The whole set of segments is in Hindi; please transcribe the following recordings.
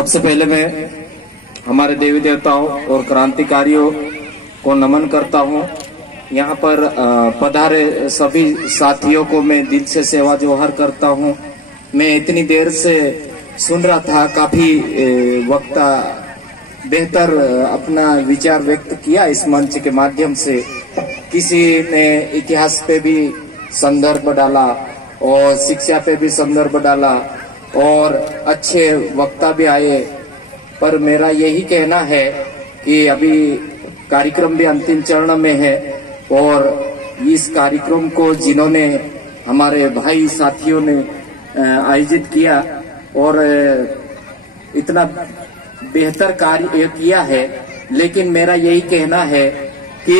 सबसे पहले मैं हमारे देवी देवताओं और क्रांतिकारियों को नमन करता हूं। यहाँ पर पधारे सभी साथियों को मैं दिल से सेवा जोहार करता हूं। मैं इतनी देर से सुन रहा था, काफी वक्ता बेहतर अपना विचार व्यक्त किया इस मंच के माध्यम से। किसी ने इतिहास पे भी संदर्भ डाला और शिक्षा पे भी संदर्भ डाला और अच्छे वक्ता भी आए, पर मेरा यही कहना है कि अभी कार्यक्रम भी अंतिम चरण में है और इस कार्यक्रम को जिन्होंने हमारे भाई साथियों ने आयोजित किया और इतना बेहतर कार्य किया है, लेकिन मेरा यही कहना है कि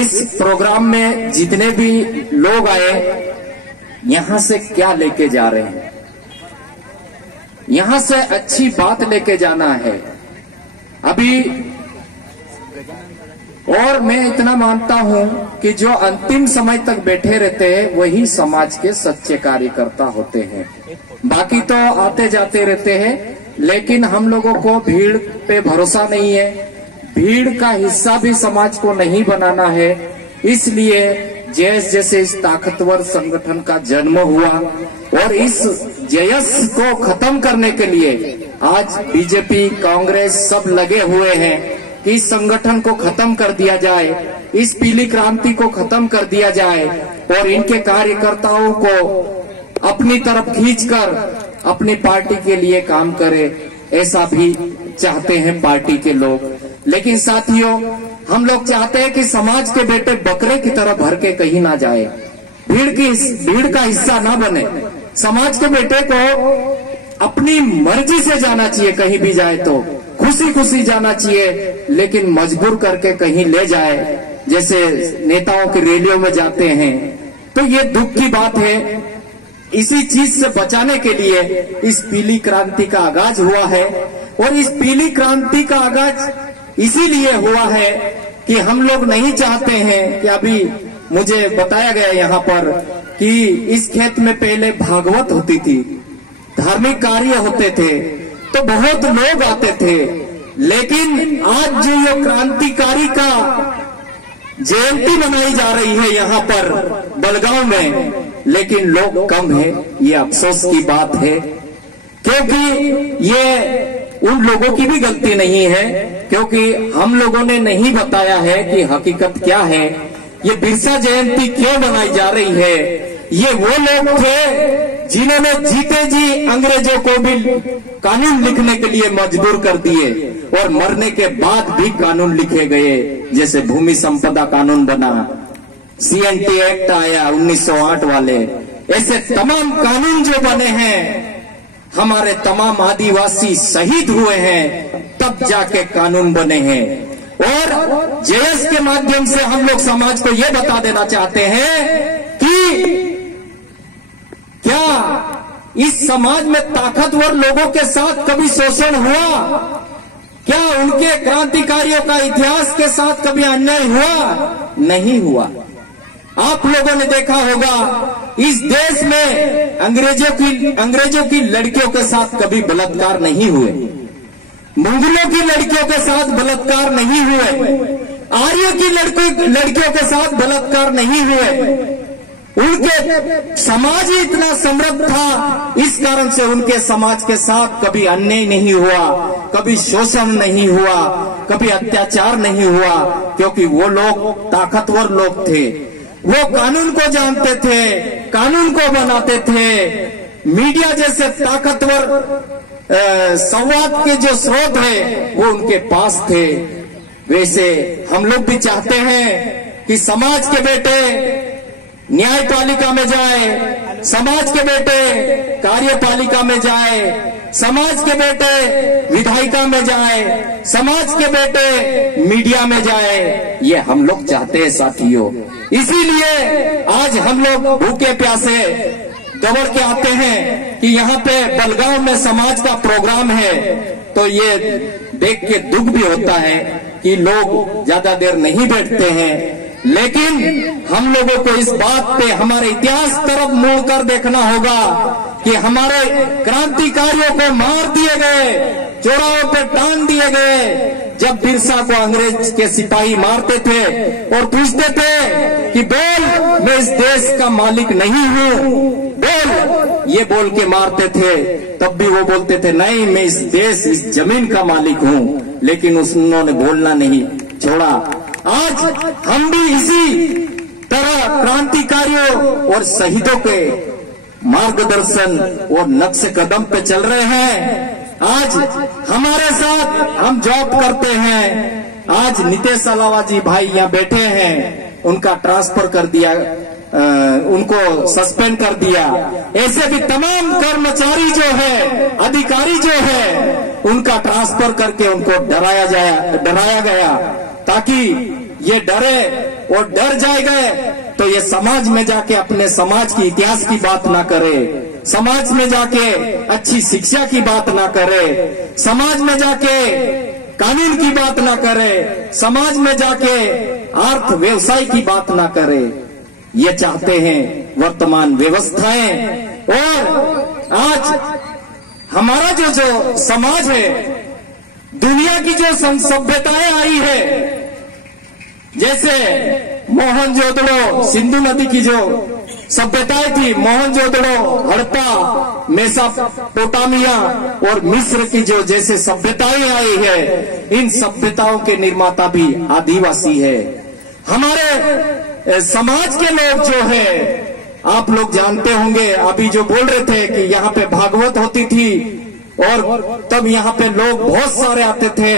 इस प्रोग्राम में जितने भी लोग आए, यहाँ से क्या लेके जा रहे हैं? यहाँ से अच्छी बात लेके जाना है अभी। और मैं इतना मानता हूं कि जो अंतिम समय तक बैठे रहते हैं वही समाज के सच्चे कार्यकर्ता होते हैं। बाकी तो आते जाते रहते हैं, लेकिन हम लोगों को भीड़ पे भरोसा नहीं है। भीड़ का हिस्सा भी समाज को नहीं बनाना है। इसलिए जैसे इस ताकतवर संगठन का जन्म हुआ और इस जयस को खत्म करने के लिए आज बीजेपी, कांग्रेस सब लगे हुए हैं कि इस संगठन को खत्म कर दिया जाए, इस पीली क्रांति को खत्म कर दिया जाए और इनके कार्यकर्ताओं को अपनी तरफ खींचकर अपनी पार्टी के लिए काम करे, ऐसा भी चाहते हैं पार्टी के लोग। लेकिन साथियों, हम लोग चाहते हैं कि समाज के बेटे बकरे की तरह भर के कहीं ना जाए, भीड़ का हिस्सा ना बने। समाज के बेटे को अपनी मर्जी से जाना चाहिए, कहीं भी जाए तो खुशी खुशी जाना चाहिए, लेकिन मजबूर करके कहीं ले जाए जैसे नेताओं की रैलियों में जाते हैं, तो ये दुख की बात है। इसी चीज से बचाने के लिए इस पीली क्रांति का आगाज हुआ है और इस पीली क्रांति का आगाज इसीलिए हुआ है कि हम लोग नहीं चाहते हैं कि अभी मुझे बताया गया यहाँ पर कि इस खेत में पहले भागवत होती थी, धार्मिक कार्य होते थे, तो बहुत लोग आते थे। लेकिन आज जो ये क्रांतिकारी का जयंती मनाई जा रही है यहाँ पर बलगांव में, लेकिन लोग कम है। ये अफसोस की बात है, क्योंकि ये उन लोगों की भी गलती नहीं है, क्योंकि हम लोगों ने नहीं बताया है कि हकीकत क्या है, ये बिरसा जयंती क्यों मनाई जा रही है। ये वो लोग थे जिन्होंने जीते जी अंग्रेजों को भी कानून लिखने के लिए मजबूर कर दिए और मरने के बाद भी कानून लिखे गए, जैसे भूमि संपदा कानून बना, CNT एक्ट आया 1908 वाले। ऐसे तमाम कानून जो बने हैं, हमारे तमाम आदिवासी शहीद हुए हैं, तब जाके कानून बने हैं। और जयस के माध्यम से हम लोग समाज को यह बता देना चाहते हैं कि क्या इस समाज में ताकतवर लोगों के साथ कभी शोषण हुआ? क्या उनके क्रांतिकारियों का इतिहास के साथ कभी अन्याय हुआ? नहीं हुआ। आप लोगों ने देखा होगा इस देश में अंग्रेजों की लड़कियों के साथ कभी बलात्कार नहीं हुए, मुगलों की लड़कियों के साथ बलात्कार नहीं हुए, आर्यों की लड़कियों के साथ बलात्कार नहीं हुए। उनके समाज ही इतना समृद्ध था, इस कारण से उनके समाज के साथ कभी अन्याय नहीं हुआ, कभी शोषण नहीं हुआ, कभी अत्याचार नहीं हुआ, क्योंकि वो लोग ताकतवर लोग थे। वो कानून को जानते थे, कानून को बनाते थे। मीडिया जैसे ताकतवर संवाद के जो स्रोत है वो उनके पास थे। वैसे हम लोग भी चाहते हैं कि समाज के बेटे न्यायपालिका में जाए, समाज के बेटे कार्यपालिका में जाए, समाज के बेटे विधायिका में जाए, समाज के बेटे मीडिया में जाए, ये हम लोग चाहते हैं साथियों। इसीलिए आज हम लोग भूखे प्यासे दौड़ के आते हैं कि यहाँ पे बलगांव में समाज का प्रोग्राम है, तो ये देख के दुख भी होता है कि लोग ज्यादा देर नहीं बैठते हैं। लेकिन हम लोगों को इस बात पे हमारे इतिहास तरफ मुड़कर देखना होगा। कि हमारे क्रांतिकारियों को मार दिए गए, चौराहों पे टांग दिए गए। जब बिरसा को अंग्रेज के सिपाही मारते थे और पूछते थे कि बोल मैं इस देश का मालिक नहीं हूं, बोल, ये बोल के मारते थे, तब भी वो बोलते थे नहीं मैं इस देश इस जमीन का मालिक हूं, लेकिन उन्होंने बोलना नहीं छोड़ा। आज हम भी इसी तरह क्रांतिकारियों और शहीदों के मार्गदर्शन और नक्शे कदम पे चल रहे हैं। आज हमारे साथ हम जॉब करते हैं। आज नितेश अलावा जी भाई यहाँ बैठे हैं, उनका ट्रांसफर कर दिया, उनको सस्पेंड कर दिया। ऐसे भी तमाम कर्मचारी जो है, अधिकारी जो है, उनका ट्रांसफर करके उनको डराया गया ताकि ये डरे और डर जाएगा तो ये समाज में जाके अपने समाज की इतिहास की बात ना करे, समाज में जाके अच्छी शिक्षा की बात ना करे, समाज में जाके कानून की बात ना करे, समाज में जाके अर्थ व्यवसाय की बात ना करे। ये चाहते हैं वर्तमान व्यवस्थाएं। और आज हमारा जो समाज है, दुनिया की जो सभ्यताएं आई है, जैसे मोहनजोदड़ो, सिंधु नदी की जो सभ्यताएं थी, मोहनजोदड़ो, हड़प्पा, मेसोपोटामिया और मिस्र की जो जैसे सभ्यताएं आई है, इन सभ्यताओं के निर्माता भी आदिवासी है। हमारे समाज के लोग जो है, आप लोग जानते होंगे, अभी जो बोल रहे थे कि यहाँ पे भागवत होती थी और तब यहाँ पे लोग बहुत सारे आते थे,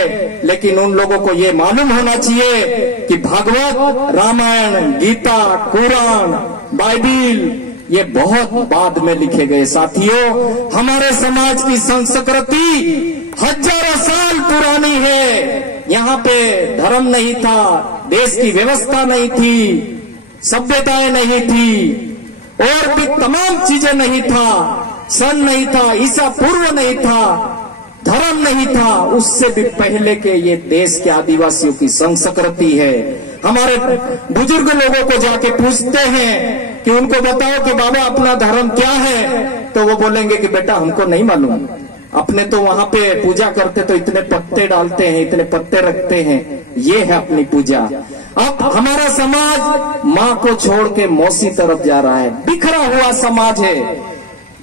लेकिन उन लोगों को ये मालूम होना चाहिए कि भागवत, रामायण, गीता, कुरान, बाइबिल ये बहुत बाद में लिखे गए। साथियों, हमारे समाज की संस्कृति हजारों साल पुरानी है। यहाँ पे धर्म नहीं था, देश की व्यवस्था नहीं थी, सभ्यताएं नहीं थी और भी तमाम चीजें नहीं था, सन नहीं था, ईसा पूर्व नहीं था, धर्म नहीं था। उससे भी पहले के ये देश के आदिवासियों की संस्कृति है। हमारे बुजुर्ग लोगों को जाके पूछते हैं कि उनको बताओ कि बाबा अपना धर्म क्या है, तो वो बोलेंगे कि बेटा हमको नहीं मालूम, अपने तो वहां पे पूजा करते तो इतने पत्ते डालते हैं, इतने पत्ते रखते हैं, ये है अपनी पूजा। अब हमारा समाज माँ को छोड़ के मौसी तरफ जा रहा है, बिखरा हुआ समाज है।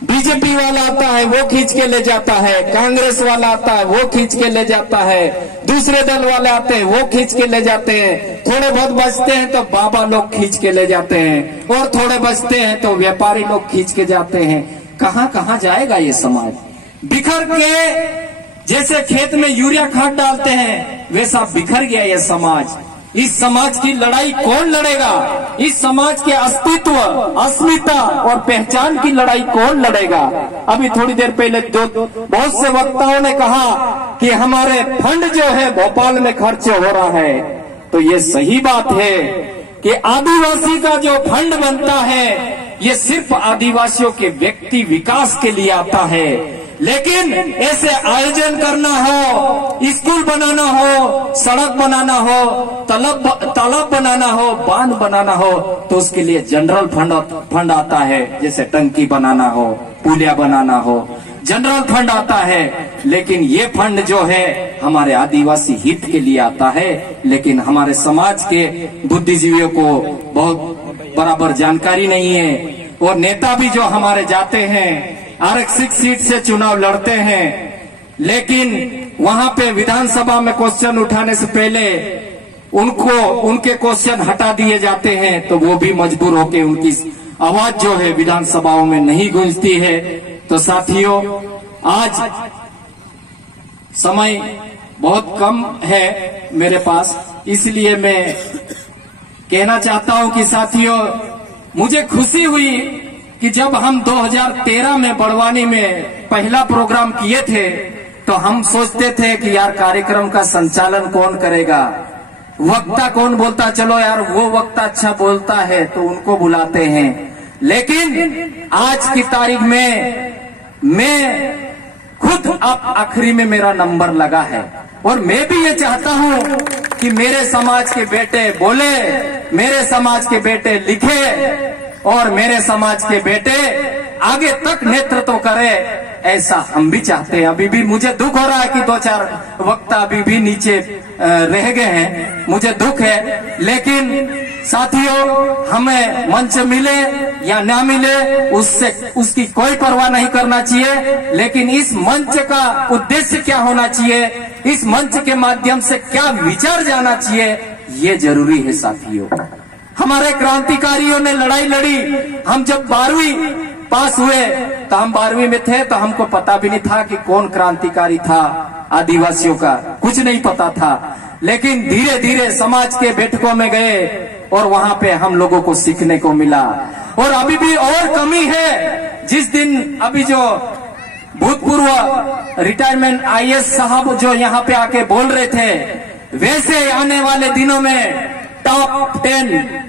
बीजेपी वाला आता है वो खींच के ले जाता है, कांग्रेस वाला आता है वो खींच के ले जाता है, दूसरे दल वाले आते हैं वो खींच के ले जाते हैं, थोड़े बहुत बचते हैं तो बाबा लोग खींच के ले जाते हैं, और थोड़े बचते हैं तो व्यापारी लोग खींच के जाते हैं। कहाँ कहाँ जाएगा ये समाज? बिखर के जैसे खेत में यूरिया खाद डालते हैं वैसा बिखर गया ये समाज। इस समाज की लड़ाई कौन लड़ेगा? इस समाज के अस्तित्व, अस्मिता और पहचान की लड़ाई कौन लड़ेगा? अभी थोड़ी देर पहले बहुत से वक्ताओं ने कहा कि हमारे फंड जो है भोपाल में खर्च हो रहा है, तो ये सही बात है कि आदिवासी का जो फंड बनता है ये सिर्फ आदिवासियों के व्यक्ति विकास के लिए आता है, लेकिन ऐसे आयोजन करना हो, स्कूल बनाना हो, सड़क बनाना हो, तालाब बनाना हो, बांध बनाना हो, तो उसके लिए जनरल फंड आता है। जैसे टंकी बनाना हो, पुलिया बनाना हो, जनरल फंड आता है। लेकिन ये फंड जो है हमारे आदिवासी हित के लिए आता है, लेकिन हमारे समाज के बुद्धिजीवियों को बहुत बराबर जानकारी नहीं है। और नेता भी जो हमारे जाते हैं आरक्षित सीट से चुनाव लड़ते हैं, लेकिन वहां पे विधानसभा में क्वेश्चन उठाने से पहले उनके क्वेश्चन हटा दिए जाते हैं, तो वो भी मजबूर होकर उनकी आवाज जो है विधानसभाओं में नहीं गूंजती है। तो साथियों, आज समय बहुत कम है मेरे पास, इसलिए मैं कहना चाहता हूं कि साथियों, मुझे खुशी हुई कि जब हम 2013 में बड़वानी में पहला प्रोग्राम किए थे तो हम सोचते थे कि यार कार्यक्रम का संचालन कौन करेगा, वक्ता कौन बोलता, चलो यार वो वक्ता अच्छा बोलता है तो उनको बुलाते हैं। लेकिन आज की तारीख में मैं खुद अब आखिरी में मेरा नंबर लगा है और मैं भी ये चाहता हूं कि मेरे समाज के बेटे बोले, मेरे समाज के बेटे लिखे और मेरे समाज के बेटे आगे तक नेतृत्व करे, ऐसा हम भी चाहते हैं। अभी भी मुझे दुख हो रहा है कि 2-4 वक्ता अभी भी नीचे रह गए हैं, मुझे दुख है। लेकिन साथियों, हमें मंच मिले या ना मिले उसकी कोई परवाह नहीं करना चाहिए, लेकिन इस मंच का उद्देश्य क्या होना चाहिए, इस मंच के माध्यम से क्या विचार जाना चाहिए, ये जरूरी है साथियों। हमारे क्रांतिकारियों ने लड़ाई लड़ी। हम जब 12वीं पास हुए तो हम 12वीं में थे, तो हमको पता भी नहीं था कि कौन क्रांतिकारी था। आदिवासियों का कुछ नहीं पता था, लेकिन धीरे धीरे समाज के बैठकों में गए और वहां पे हम लोगों को सीखने को मिला। और अभी भी और कमी है। जिस दिन अभी जो भूतपूर्व रिटायरमेंट IAS साहब जो यहाँ पे आके बोल रहे थे, वैसे आने वाले दिनों में टॉप 10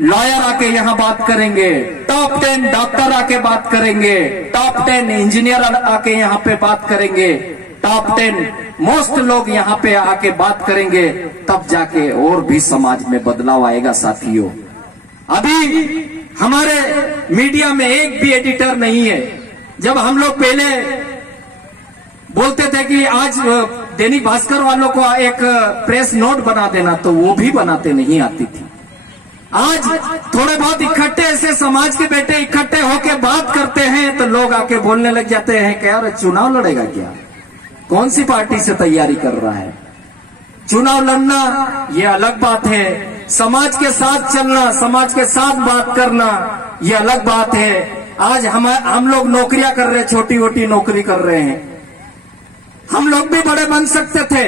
लॉयर आके यहाँ बात करेंगे, टॉप 10 डॉक्टर आके बात करेंगे, टॉप 10 इंजीनियर आके यहाँ पे बात करेंगे, टॉप 10 मोस्ट लोग यहाँ पे आके बात करेंगे, तब जाके और भी समाज में बदलाव आएगा साथियों। अभी हमारे मीडिया में एक भी एडिटर नहीं है। जब हम लोग पहले बोलते थे कि आज दैनिक भास्कर वालों को एक प्रेस नोट बना देना, तो वो भी बनाते नहीं आती थी। आज थोड़े बहुत इकट्ठे ऐसे समाज के बेटे इकट्ठे होके बात करते हैं तो लोग आके बोलने लग जाते हैं कि यार चुनाव लड़ेगा क्या, कौन सी पार्टी से तैयारी कर रहा है। चुनाव लड़ना ये अलग बात है, समाज के साथ चलना, समाज के साथ बात करना ये अलग बात है। आज हम लोग नौकरियां कर रहे हैं, छोटी मोटी नौकरी कर रहे हैं। हम लोग भी बड़े बन सकते थे,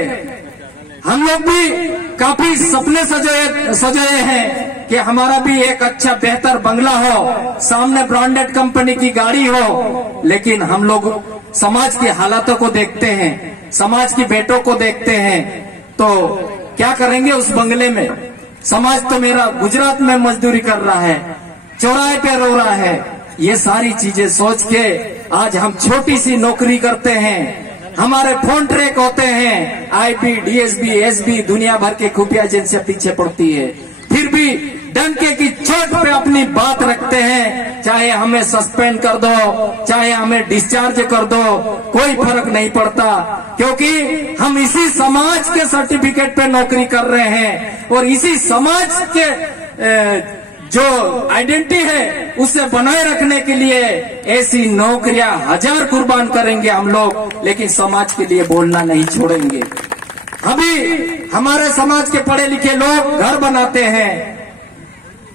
हम लोग भी काफी सपने सजाए हैं कि हमारा भी एक अच्छा बेहतर बंगला हो, सामने ब्रांडेड कंपनी की गाड़ी हो। लेकिन हम लोग समाज की हालातों को देखते हैं, समाज की बेटों को देखते हैं, तो क्या करेंगे उस बंगले में। समाज तो मेरा गुजरात में मजदूरी कर रहा है, चौराहे पे रो रहा है। ये सारी चीजें सोच के आज हम छोटी सी नौकरी करते हैं, हमारे फोन ट्रैक होते हैं, IP, DSB, SB दुनिया भर के खुफिया एजेंसी पीछे पड़ती है, फिर भी डंके की चोट पे अपनी बात रखते हैं। चाहे हमें सस्पेंड कर दो, चाहे हमें डिस्चार्ज कर दो, कोई फर्क नहीं पड़ता, क्योंकि हम इसी समाज के सर्टिफिकेट पे नौकरी कर रहे हैं और इसी समाज के जो आइडेंटिटी है उसे बनाए रखने के लिए ऐसी नौकरियां 1000 कुर्बान करेंगे हम लोग, लेकिन समाज के लिए बोलना नहीं छोड़ेंगे। अभी हमारे समाज के पढ़े लिखे लोग घर बनाते हैं,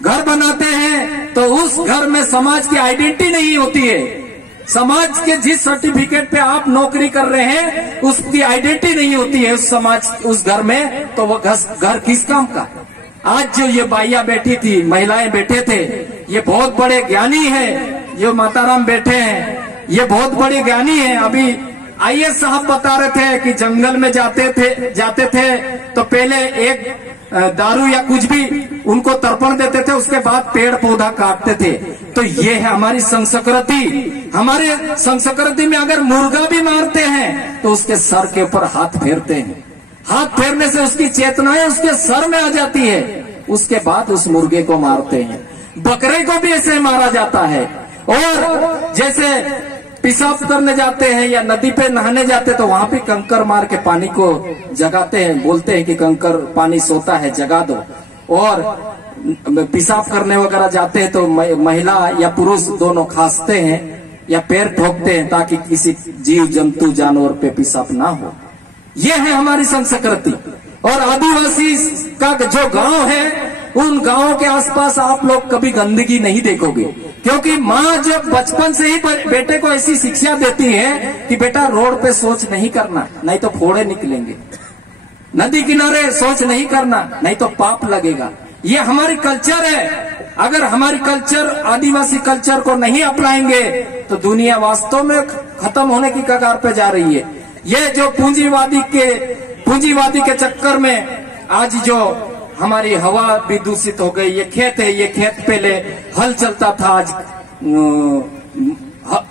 घर बनाते हैं तो उस घर में समाज की आइडेंटिटी नहीं होती है। समाज के जिस सर्टिफिकेट पे आप नौकरी कर रहे हैं उसकी आइडेंटिटी नहीं होती है उस समाज उस घर में, तो वो घर किस काम का। आज जो ये बाइया बैठी थी, महिलाएं बैठे थे, ये बहुत बड़े ज्ञानी है। जो माताराम बैठे हैं ये बहुत बड़े ज्ञानी हैं। अभी IAS साहब बता रहे थे कि जंगल में जाते थे तो पहले एक दारू या कुछ भी उनको तर्पण देते थे, उसके बाद पेड़ पौधा काटते थे। तो ये है हमारी संस्कृति। हमारे संस्कृति में अगर मुर्गा भी मारते हैं तो उसके सर के ऊपर हाथ फेरते हैं। हाथ फेरने से उसकी चेतनाएं उसके सर में आ जाती है, उसके बाद उस मुर्गे को मारते हैं। बकरे को भी ऐसे मारा जाता है। और जैसे पेशाब करने जाते हैं या नदी पे नहाने जाते हैं तो वहां भी कंकर मार के पानी को जगाते हैं, बोलते हैं कि कंकर पानी सोता है जगा दो। और पेशाब करने वगैरह जाते हैं तो महिला या पुरुष दोनों खांसते हैं या पैर ठोकते हैं ताकि किसी जीव जंतु जानवर पे पेशाब ना हो। ये है हमारी संस्कृति। और आदिवासी का जो गांव है उन गांवों के आसपास आप लोग कभी गंदगी नहीं देखोगे, क्योंकि माँ जब बचपन से ही बेटे को ऐसी शिक्षा देती है कि बेटा रोड पे शौच नहीं करना, नहीं तो फोड़े निकलेंगे, नदी किनारे शौच नहीं करना, नहीं तो पाप लगेगा। ये हमारी कल्चर है। अगर हमारी कल्चर आदिवासी कल्चर को नहीं अपनाएंगे तो दुनिया वास्तव में खत्म होने की कगार पे जा रही है। ये जो पूंजीवादी के चक्कर में आज जो हमारी हवा भी दूषित हो गई। ये खेत है, ये खेत पहले हल चलता था, आज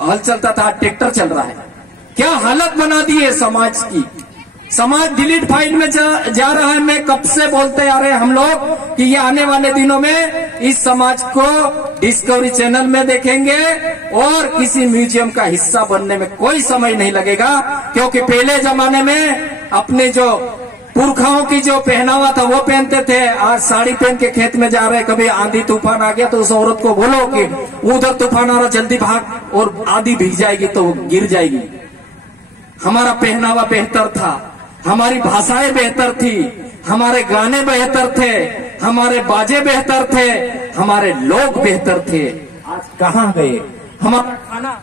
हल चलता था, ट्रैक्टर चल रहा है। क्या हालत बना दी है समाज की। समाज डिलीट फाइल में जा रहा है। मैं कब से बोलते आ रहे हैं हम लोग कि ये आने वाले दिनों में इस समाज को डिस्कवरी चैनल में देखेंगे और किसी म्यूजियम का हिस्सा बनने में कोई समय नहीं लगेगा, क्योंकि पहले जमाने में अपने जो पुरखाओं की जो पहनावा था वो पहनते थे। आज साड़ी पहन के खेत में जा रहे, कभी आंधी तूफान आ गया तो उस औरत को बोलो कि उधर तूफान आ रहा, जल्दी भाग, और आंधी भीग जाएगी तो गिर जाएगी। हमारा पहनावा बेहतर था, हमारी भाषाएं बेहतर थी, हमारे गाने बेहतर थे, हमारे बाजे बेहतर थे, हमारे लोग बेहतर थे। आज कहाँ गए? हमारा खाना,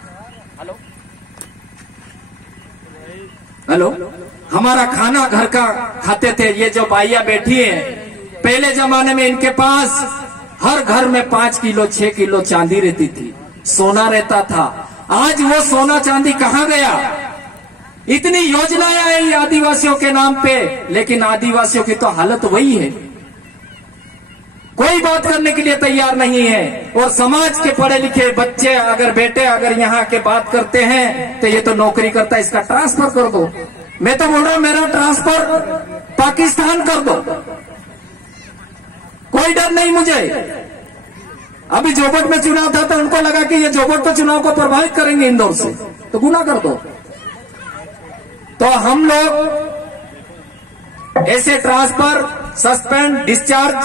हेलो, हमारा खाना घर का खाते थे। ये जो बाइया बैठी है, पहले जमाने में इनके पास हर घर में 5 किलो 6 किलो चांदी रहती थी, सोना रहता था। आज वो सोना चांदी कहाँ गया? इतनी योजनाएं आई आदिवासियों के नाम पे, लेकिन आदिवासियों की तो हालत वही है, कोई बात करने के लिए तैयार नहीं है। और समाज के पढ़े लिखे बच्चे अगर बेटे अगर यहाँ के बात करते हैं तो ये तो नौकरी करता है, इसका ट्रांसफर कर दो। मैं तो बोल रहा हूं मेरा ट्रांसफर पाकिस्तान कर दो, कोई डर नहीं मुझे। अभी जोबट में चुनाव था तो उनको लगा कि ये जोबट तो चुनाव को प्रभावित करेंगे इंदौर से, तो गुना कर दो। तो हम लोग ऐसे ट्रांसफर, सस्पेंड, डिस्चार्ज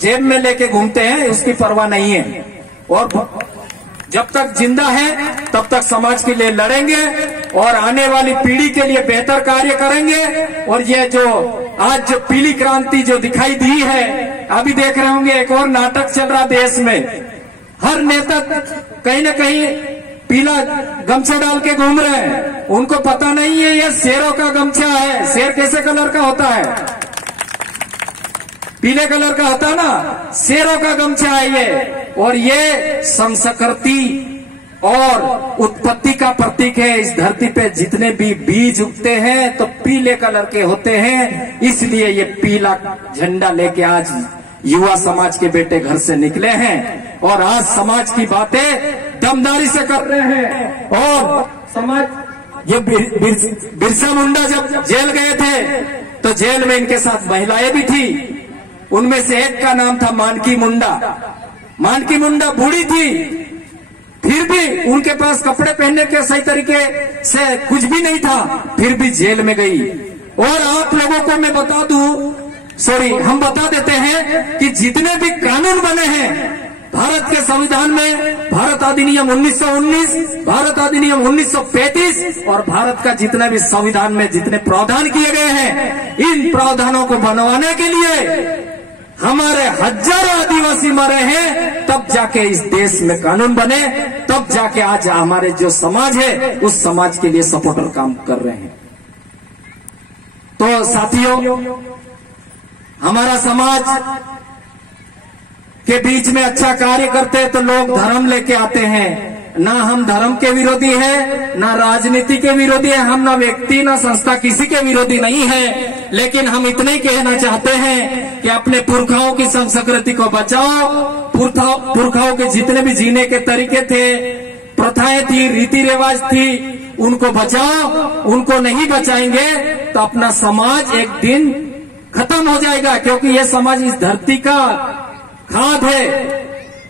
जेब में लेके घूमते हैं, उसकी परवाह नहीं है। और जब तक जिंदा है तब तक समाज के लिए लड़ेंगे और आने वाली पीढ़ी के लिए बेहतर कार्य करेंगे। और ये जो आज जो पीली क्रांति जो दिखाई दी है, अभी देख रहे होंगे एक और नाटक चल रहा देश में, हर नेता कहीं न कहीं पीला गमछा डाल के घूम रहे हैं। उनको पता नहीं है ये शेरों का गमछा है। शेर कैसे कलर का होता है? पीले कलर का होता है ना, शेरों का गमछा है ये। और ये संस्कृति और उत्पत्ति का प्रतीक है। इस धरती पे जितने भी बीज उगते हैं तो पीले कलर के होते हैं, इसलिए ये पीला झंडा लेके आज युवा समाज के बेटे घर से निकले हैं और आज समाज की बातें दमदारी से कर रहे हैं। और समाज, ये बिरसा मुंडा जब जेल गए थे तो जेल में इनके साथ महिलाएं भी थी। उनमें से एक का नाम था मानकी मुंडा। मानकी मुंडा बूढ़ी थी, फिर भी उनके पास कपड़े पहनने के सही तरीके से कुछ भी नहीं था, फिर भी जेल में गई। और आप लोगों को मैं बता दूं, हम बता देते हैं कि जितने भी कानून बने हैं भारत के संविधान में, भारत अधिनियम 1919, भारत अधिनियम 1935 और भारत का जितना भी संविधान में जितने प्रावधान किए गए हैं, इन प्रावधानों को बनवाने के लिए हमारे हजारों आदिवासी मरे हैं, तब जाके इस देश में कानून बने, तब जाके आज हमारे जो समाज है उस समाज के लिए सपोर्टर काम कर रहे हैं। तो साथियों, हमारा समाज के बीच में अच्छा कार्य करते हैं तो लोग धर्म लेके आते हैं। ना हम धर्म के विरोधी हैं, ना राजनीति के विरोधी हैं, हम ना व्यक्ति ना संस्था किसी के विरोधी नहीं है। लेकिन हम इतने ही कहना चाहते हैं कि अपने पुरखाओं की संस्कृति को बचाओ। पुरखाओं के जितने भी जीने के तरीके थे, प्रथाएं थी, रीति रिवाज थी, उनको बचाओ। उनको नहीं बचाएंगे तो अपना समाज एक दिन खत्म हो जाएगा, क्योंकि यह समाज इस धरती का खाद है।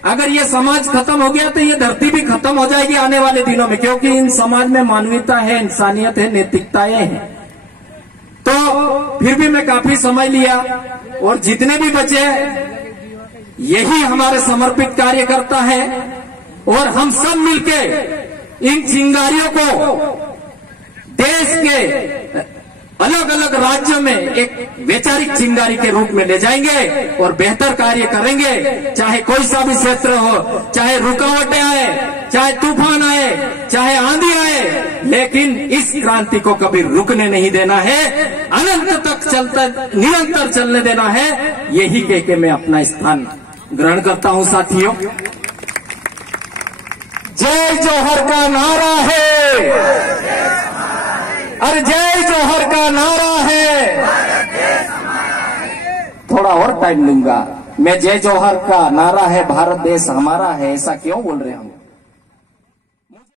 अगर ये समाज खत्म हो गया तो ये धरती भी खत्म हो जाएगी आने वाले दिनों में, क्योंकि इन समाज में मानवीयता है, इंसानियत है, नैतिकताएं हैं। तो फिर भी मैं काफी समय लिया और जितने भी बचे यही हमारे समर्पित कार्यकर्ता है और हम सब मिलके इन चिंगारियों को देश के अलग अलग राज्यों में एक वैचारिक चिंगारी के रूप में ले जाएंगे और बेहतर कार्य करेंगे। चाहे कोई सा भी क्षेत्र हो, चाहे रुकावटें आए, चाहे तूफान आए, चाहे आंधी आए, लेकिन इस क्रांति को कभी रुकने नहीं देना है, अनंत तक निरंतर चलने देना है। यही कह के मैं अपना स्थान ग्रहण करता हूं। साथियों, जय जोहर का नारा है, अरे जय जोहर का नारा है। थोड़ा और टाइम लूंगा। मैं जय जोहर का नारा है, भारत देश हमारा है, ऐसा क्यों बोल रहे हैं हम?